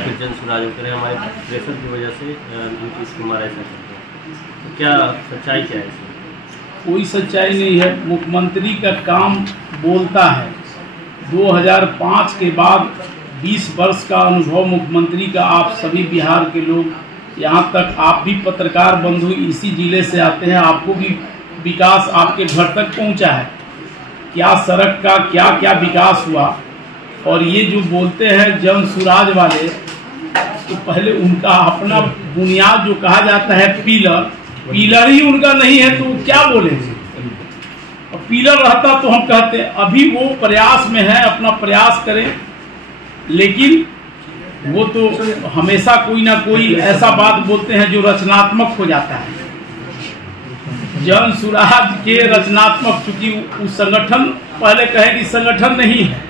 फिर जन सुराज करें, हमारे प्रेशर की वजह से नीतीश कुमार ऐसा करते हैं, तो क्या सच्चाई क्या है इसमें? कोई सच्चाई नहीं है। मुख्यमंत्री का काम बोलता है। 2005 के बाद 20 वर्ष का अनुभव मुख्यमंत्री का, आप सभी बिहार के लोग, यहाँ तक आप भी पत्रकार बंधु इसी जिले से आते हैं, आपको भी विकास आपके घर तक पहुँचा है। क्या सड़क का क्या क्या विकास हुआ। और ये जो बोलते हैं जन सुराज वाले, तो पहले उनका अपना बुनियाद जो कहा जाता है पिलर ही उनका नहीं है, तो क्या बोलेंगे। और पिलर रहता तो हम कहते हैं। अभी वो प्रयास में है, अपना प्रयास करें, लेकिन वो तो हमेशा कोई ना कोई ऐसा बात बोलते हैं जो रचनात्मक हो जाता है। जन सुराज के रचनात्मक, चूंकि उस संगठन पहले कहे कि संगठन नहीं है,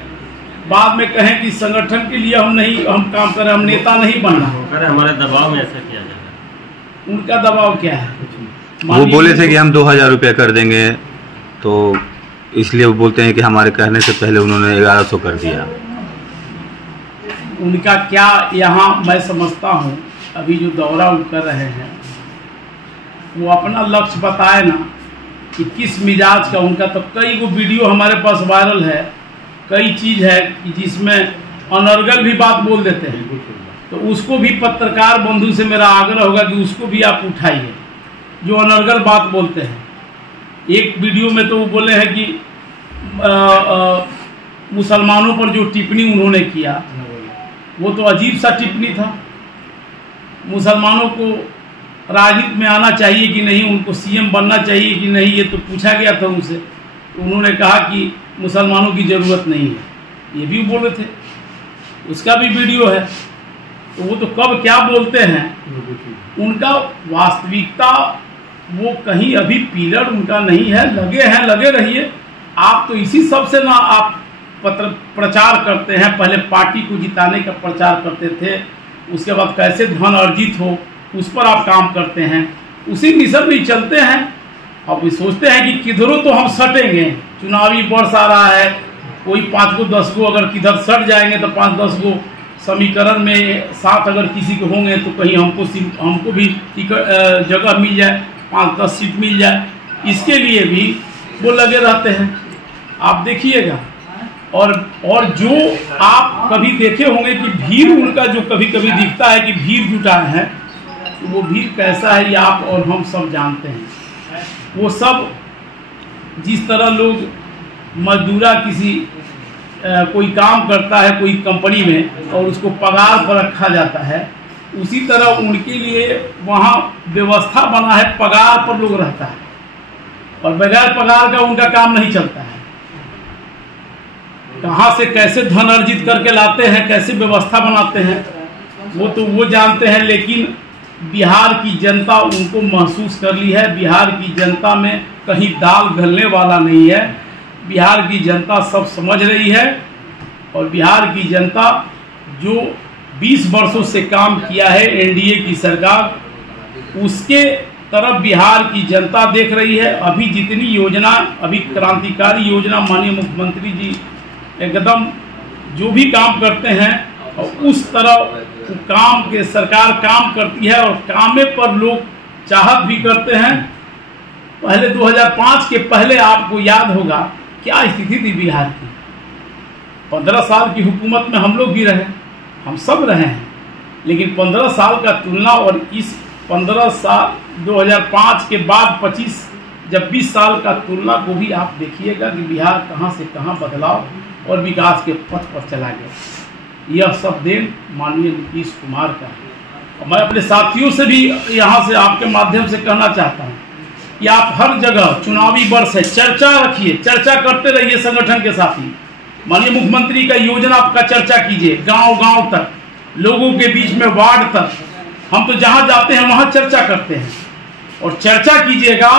बाद में कहें कि संगठन के लिए हम काम करें, हम नेता नहीं बनना। हमारे दबाव में ऐसा किया जा रहा है। उनका दबाव क्या है? वो बोले थे कि हम 2000 रुपया कर देंगे, तो इसलिए वो बोलते हैं कि हमारे कहने से पहले उन्होंने 1100 कर दिया। उनका क्या यहाँ मैं समझता हूँ, अभी जो दौरा वो कर रहे हैं, वो अपना लक्ष्य बताए ना कि किस मिजाज का उनका। तो कई वो वीडियो हमारे पास वायरल है, कई चीज़ है कि जिसमें अनर्गल भी बात बोल देते हैं। तो उसको भी पत्रकार बंधु से मेरा आग्रह होगा कि उसको भी आप उठाइए, जो अनर्गल बात बोलते हैं। एक वीडियो में तो वो बोले हैं कि मुसलमानों पर जो टिप्पणी उन्होंने किया, वो तो अजीब सा टिप्पणी था। मुसलमानों को राजनीति में आना चाहिए कि नहीं, उनको सीएम बनना चाहिए कि नहीं, ये तो पूछा गया था उनसे। तो उन्होंने कहा कि मुसलमानों की ज़रूरत नहीं है, ये भी बोले थे। उसका भी वीडियो है। तो वो तो कब क्या बोलते हैं, उनका वास्तविकता वो कहीं अभी पिलर उनका नहीं है। लगे रहिए। आप तो इसी सब से ना आप प्रचार करते हैं। पहले पार्टी को जिताने का प्रचार करते थे, उसके बाद कैसे धन अर्जित हो उस पर आप काम करते हैं, उसी मिशन में चलते हैं। अब सोचते हैं कि किधरों तो हम सटेंगे, चुनावी वर्ष आ रहा है, कोई 5 को 10 को अगर किधर सट जाएंगे तो 5-10 को समीकरण में 7 अगर किसी के होंगे तो कहीं हमको भी जगह मिल जाए, 5-10 सीट मिल जाए। इसके लिए भी वो लगे रहते हैं, आप देखिएगा। और जो आप कभी देखे होंगे कि भीड़ उनका जो कभी कभी दिखता है कि भीड़ जुटाए हैं, तो वो भीड़ कैसा है ये आप और हम सब जानते हैं। वो सब जिस तरह लोग मजदूरा किसी कोई काम करता है कोई कंपनी में और उसको पगार पर रखा जाता है, उसी तरह उनके लिए वहाँ व्यवस्था बना है, पगार पर लोग रहता है और बगैर पगार का उनका काम नहीं चलता है। कहाँ से कैसे धन अर्जित करके लाते हैं, कैसे व्यवस्था बनाते हैं, वो तो वो जानते हैं। लेकिन बिहार की जनता उनको महसूस कर ली है। बिहार की जनता में कहीं दाल गलने वाला नहीं है। बिहार की जनता सब समझ रही है। और बिहार की जनता जो 20 वर्षों से काम किया है एनडीए की सरकार, उसके तरफ बिहार की जनता देख रही है। अभी जितनी योजना, अभी क्रांतिकारी योजना माननीय मुख्यमंत्री जी एकदम जो भी काम करते हैं और उस तरह काम के सरकार काम करती है और कामे पर लोग चाहत भी करते हैं। पहले 2005 के पहले आपको याद होगा क्या स्थिति थी बिहार की। 15 साल की हुकूमत में हम लोग भी रहे, हम सब रहे हैं, लेकिन 15 साल का तुलना और इस 15 साल 2005 के बाद 25 जब 20 साल का तुलना को भी आप देखिएगा कि बिहार कहां से कहां बदलाव और विकास के पथ पर चला गया। यह सब देन माननीय नीतीश कुमार का है। और मैं अपने साथियों से भी यहाँ से आपके माध्यम से कहना चाहता हूँ कि आप हर जगह चुनावी वर्ष है, चर्चा रखिए, चर्चा करते रहिए संगठन के साथी। माननीय मुख्यमंत्री का योजना का चर्चा कीजिए, गांव-गांव तक, लोगों के बीच में, वार्ड तक। हम तो जहाँ जाते हैं वहाँ चर्चा करते हैं और चर्चा कीजिएगा,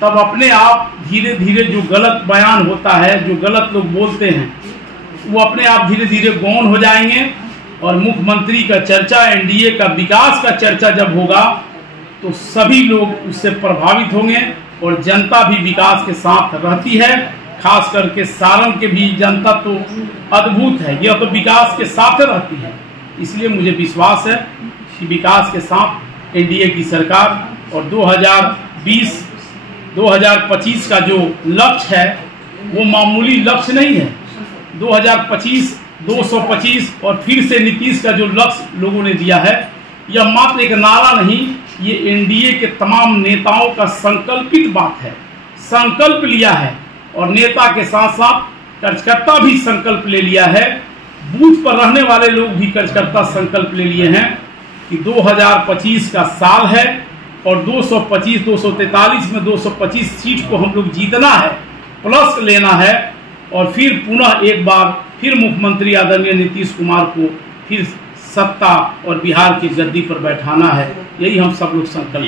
तब अपने आप धीरे धीरे जो गलत बयान होता है, जो गलत लोग बोलते हैं, वो अपने आप धीरे धीरे गौण हो जाएंगे। और मुख्यमंत्री का चर्चा, एनडीए का विकास का चर्चा जब होगा तो सभी लोग उससे प्रभावित होंगे और जनता भी विकास के साथ रहती है। खास करके सारण के भी जनता तो अद्भुत है, यह तो विकास के साथ रहती है। इसलिए मुझे विश्वास है कि विकास के साथ एनडीए की सरकार और 2020-2025 का जो लक्ष्य है वो मामूली लक्ष्य नहीं है। 2025, 225 और फिर से नीतीश का जो लक्ष्य लोगों ने दिया है, यह मात्र एक नारा नहीं, ये एनडीए के तमाम नेताओं का संकल्पित बात है। संकल्प लिया है और नेता के साथ साथ कार्यकर्ता भी संकल्प ले लिया है। बूथ पर रहने वाले लोग भी कार्यकर्ता संकल्प ले लिए हैं कि 2025 का साल है और 243 में 225 सीट को हम लोग जीतना है, प्लस लेना है और फिर पुनः एक बार फिर मुख्यमंत्री आदरणीय नीतीश कुमार को फिर सत्ता और बिहार की गद्दी पर बैठाना है। यही हम सब लोग संकल्प